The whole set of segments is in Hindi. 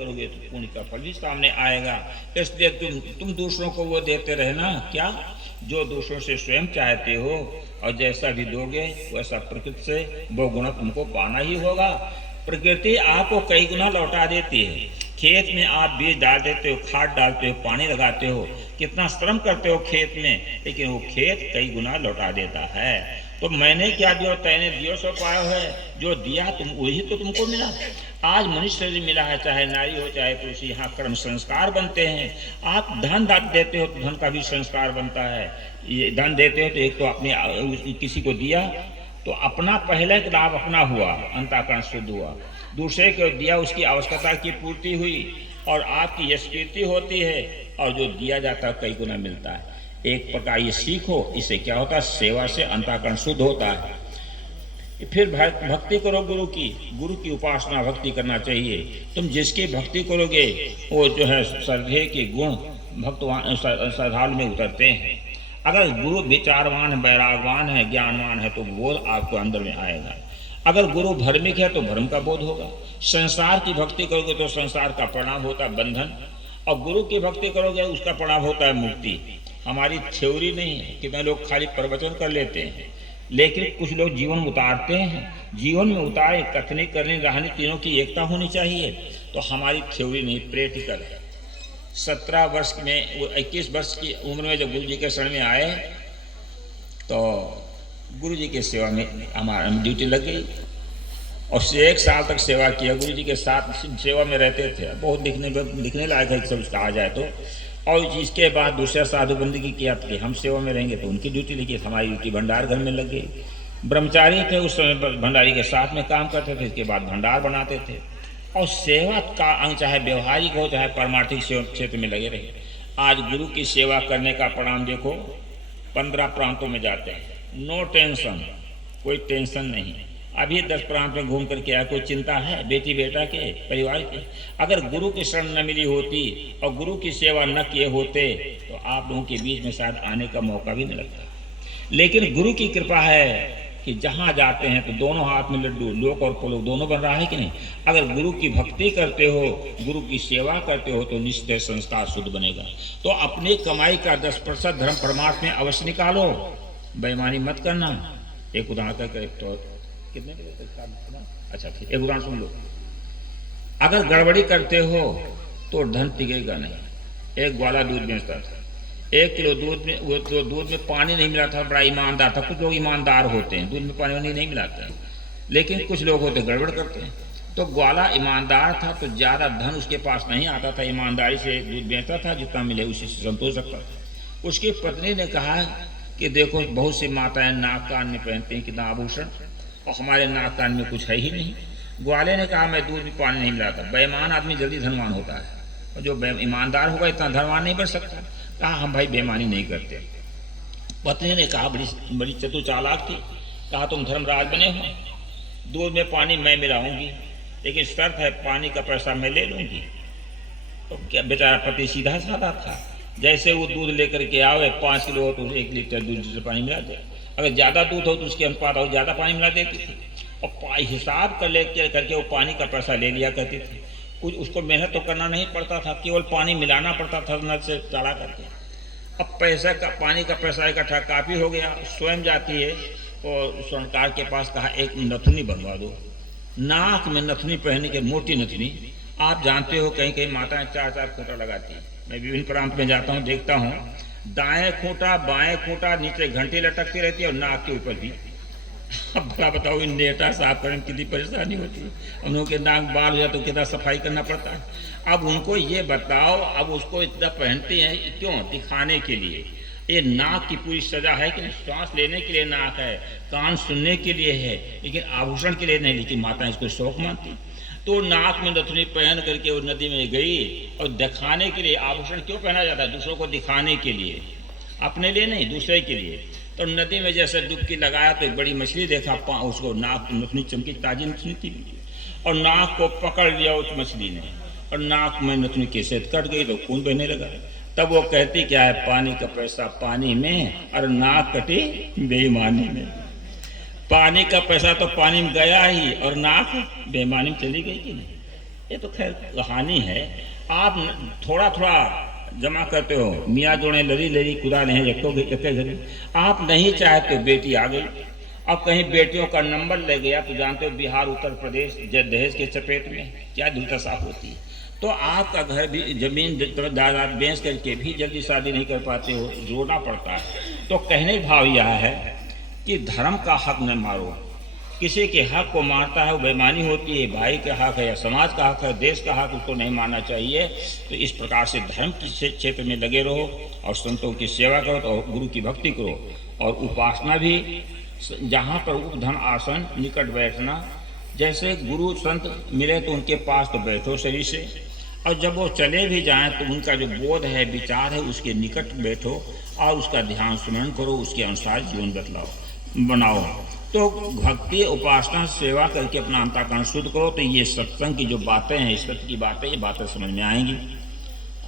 करोगे तो पुण्य का फल भी सामने आएगा। इसलिए तुम दूसरों को वो देते रहना, क्या जो दूसरों से स्वयं चाहते हो, और जैसा भी दोगे वैसा प्रकृति से वो गुण तुमको पाना ही होगा। प्रकृति आपको कई गुना लौटा देती है। खेत में आप बीज डाल देते हो, खाद डालते हो, पानी लगाते हो, कितना श्रम करते हो खेत में, लेकिन वो खेत कई गुना लौटा देता है। तो मैंने क्या दिया, तैने दियो सो पायो है। जो दिया तुम वही तो तुमको मिला। आज मनुष्य शरीर मिला है, चाहे नारी हो चाहे पुरुष, यहाँ कर्म संस्कार बनते हैं। आप धन देते हो तो धन का भी संस्कार बनता है। ये धन देते हो तो एक तो अपने किसी को दिया तो अपना पहले लाभ अपना हुआ, अंतःकरण शुद्ध हुआ। दूसरे को दिया उसकी आवश्यकता की पूर्ति हुई और आपकी यश कीर्ति होती है, और जो दिया जाता है कई गुना मिलता है। एक प्रकार ये सीखो, इससे क्या होता है, सेवा से अंतःकरण शुद्ध होता है। फिर भक्ति करो गुरु की उपासना भक्ति करना चाहिए। तुम जिसकी भक्ति करोगे वो जो है श्रद्धे के गुण भक्तवान श्रद्धालु में उतरते हैं। अगर गुरु विचारवान है, वैरागवान है, ज्ञानवान है तो बोध आपको अंदर में आएगा। अगर गुरु भर्मिक है तो भ्रम का बोध होगा। संसार की भक्ति करोगे तो संसार का परिणाम होता है बंधन, और गुरु की भक्ति करोगे उसका परिणाम होता है मुक्ति। हमारी थ्योरी नहीं है, कितने लोग खाली प्रवचन कर लेते हैं, लेकिन कुछ लोग जीवन में उतारते हैं। जीवन में उतारे, कथनी करनी रहनी तीनों की एकता होनी चाहिए। तो हमारी थ्योरी नहीं, प्रैक्टिकल है। 17 वर्ष में, वो 21 वर्ष की उम्र में जब गुरु जी के शरण में आए तो गुरु जी की सेवा में हमारा ड्यूटी लग गई, और 1 साल तक सेवा किया। गुरु जी के साथ सेवा में रहते थे, बहुत दिखने लायक है सब कहा जाए तो। और इसके बाद दूसरा साधु बंदगी किया कि हम सेवा में रहेंगे, तो उनकी ड्यूटी लगी। हमारी ड्यूटी भंडार घर में लग गई। ब्रह्मचारी थे उस समय, भंडारी के साथ में काम करते थे, इसके बाद भंडार बनाते थे। और सेवा का अंग चाहे व्यवहारिक हो चाहे परमार्थिक क्षेत्र में लगे रहे। आज गुरु की सेवा करने का परिणाम देखो, 15 प्रांतों में जाते हैं, नो टेंशन, कोई टेंशन नहीं। अभी 10 प्रांत में घूम कर के आया, कोई चिंता है बेटी बेटा के, परिवार के? अगर गुरु की शरण न मिली होती और गुरु की सेवा न किए होते तो आप लोगों के बीच में शायद आने का मौका भी नहीं लगता। लेकिन गुरु की कृपा है कि जहाँ जाते हैं तो दोनों हाथ में लड्डू, लोक और पलोक दोनों बन रहा है कि नहीं। अगर गुरु की भक्ति करते हो, गुरु की सेवा करते हो तो निश्चय संस्कार शुद्ध बनेगा। तो अपनी कमाई का 10% धर्म परमार्थ में अवश्य निकालो, बेईमानी मत करना। एक उदाहरण करके तो कितने अच्छा ठीक, एक उदाहरण सुन लो। अगर गड़बड़ी करते हो तो धन टिकेगा नहीं। एक ग्वाला दूध बेचता था, 1 किलो दूध में, वो तो दूध में पानी नहीं मिला था, बड़ा ईमानदार था। कुछ लोग ईमानदार होते हैं, दूध में पानी नहीं मिलाते हैं, लेकिन कुछ लोग होते गड़बड़ करते हैं। तो ग्वाला ईमानदार था तो ज़्यादा धन उसके पास नहीं आता था, ईमानदारी से दूध बेचता था, जितना मिले उसी से संतोष रखता था। उसकी पत्नी ने कहा कि देखो बहुत सी माताएं नाक कान में पहनती हैं कितना आभूषण, और हमारे नाक कान में कुछ है ही नहीं। ग्वाले ने कहा मैं दूध में पानी नहीं मिलाता। बेईमान आदमी जल्दी धनवान होता है, और जो ईमानदार होगा इतना धनवान नहीं बन सकता। कहा हम भाई बेईमानी नहीं करते। पत्नी ने कहा, बड़ी चतुर चालाक थी, कहा तुम धर्मराज बने हो, दूध में पानी मैं मिलाऊंगी, लेकिन शर्त है पानी का पैसा मैं ले लूंगी। तो क्या बेचारा पति सीधा साधा था, जैसे वो दूध लेकर के आवे 5 किलो हो तो 1 लीटर दूध से पानी मिला दे, अगर ज़्यादा दूध हो तो उसके अनुपात हो ज़्यादा पानी मिला देती थी, और हिसाब कर ले करके वो पानी का पैसा ले लिया करती थी। कुछ उसको मेहनत तो करना नहीं पड़ता था, केवल पानी मिलाना पड़ता था नल से चढ़ा करके। अब पैसा का, पानी का पैसा इकट्ठा काफ़ी हो गया, स्वयं जाती है और स्वर्णकार के पास कहा एक नथुनी बनवा दो, नाक में नथुनी पहनने के, मोटी नथुनी। आप जानते हो कहीं कहीं माताएं 4-4 खूंटा लगाती हैं। मैं विभिन्न प्रांत में जाता हूँ, देखता हूँ दाएं खूंटा बाएं खूंटा, नीचे घंटी लटकती रहती है और नाक के ऊपर भी। अब भला बताओ इन नेटा साफ करने में कितनी परेशानी होती है। उन लोगों के नाक बाल हो जाए तो कितना सफाई करना पड़ता है। अब उनको ये बताओ, अब उसको इतना पहनते हैं क्यों? दिखाने के लिए। ये नाक की पूरी सजा है कि श्वास लेने के लिए नाक है, कान सुनने के लिए है, लेकिन आभूषण के लिए नहीं। लेकिन माता इसको शौक मानती, तो नाक में नथुनी पहन करके वो नदी में गई, और दिखाने के लिए। आभूषण क्यों पहना जाता है? दूसरों को दिखाने के लिए, अपने लिए नहीं, दूसरे के लिए। तो नदी में जैसे डुबकी लगाया तो एक बड़ी मछली देखा, उसको नाक नथुनी चमकी, ताजी नथुनी थी, और नाक को पकड़ लिया उस मछली ने, और नाक में नथुनी की सेहत कट गई तो खून बहने लगा। तब वो कहती क्या है, पानी का पैसा पानी में और नाक कटी बेईमानी में। पानी का पैसा तो पानी में गया ही, और नाक बेईमानी में चली गई कि नहीं। ये तो खैर कहानी है। आप थोड़ा थोड़ा जमा करते हो, मियाँ जोड़े लरी लरी खुदा नहीं रखोगे इतने घड़ी। आप नहीं चाहते, बेटी आ गई। अब कहीं बेटियों का नंबर ले गया तो जानते हो बिहार उत्तर प्रदेश दहेज के चपेट में क्या दुर्दशा होती है। तो आपका घर भी जमीन जायदाद बेच करके भी जल्दी शादी नहीं कर पाते हो, जोड़ना पड़ता है। तो कहने भाव यह है कि धर्म का हक न मारो। किसी के हक को मारता है वो बेईमानी होती है। भाई का हक है या समाज का हक है, देश का हक, उसको नहीं मानना चाहिए। तो इस प्रकार से धर्म के क्षेत्र में लगे रहो और संतों की सेवा करो और गुरु की भक्ति करो। और उपासना भी जहाँ पर उपधन आसन निकट बैठना, जैसे गुरु संत मिले तो उनके पास तो बैठो शरीर से, और जब वो चले भी जाएं तो उनका जो बोध है, विचार है, उसके निकट बैठो और उसका ध्यान स्मरण करो, उसके अनुसार जीवन बनाओ। तो भक्ति उपासना सेवा करके अपना अंतःकरण शुद्ध करो। तो ये सत्संग की जो बातें हैं, ईश्वर की बातें, ये बातें समझ में आएंगी।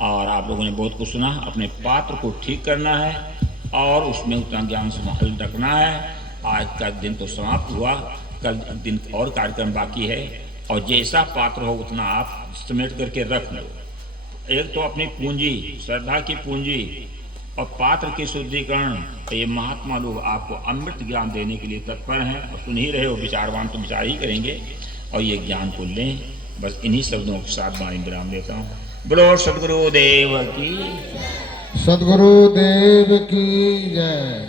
और आप लोगों ने बहुत कुछ सुना। अपने पात्र को ठीक करना है और उसमें उतना ज्ञान संभाल रखना है। आज का दिन तो समाप्त हुआ, कल दिन और कार्यक्रम बाकी है, और जैसा पात्र हो उतना आप समेट करके रख लो। एक तो अपनी पूंजी, श्रद्धा की पूंजी और पात्र की शुद्धिकरण। तो ये महात्मा लोग आपको अमृत ज्ञान देने के लिए तत्पर हैं, और सुन ही रहे हो। विचारवान तो विचार ही करेंगे और ये ज्ञान को लें। बस इन्हीं शब्दों के साथ वाणी विराम देता हूँ। बोलो सदगुरुदेव की, सदगुरुदेव की जय।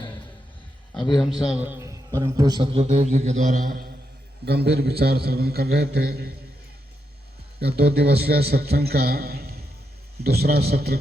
अभी हम सब परम पुरुष सदगुरुदेव जी के द्वारा गंभीर विचार श्रवण कर रहे थे। यह 2 दिवसीय सत्संग का दूसरा सत्र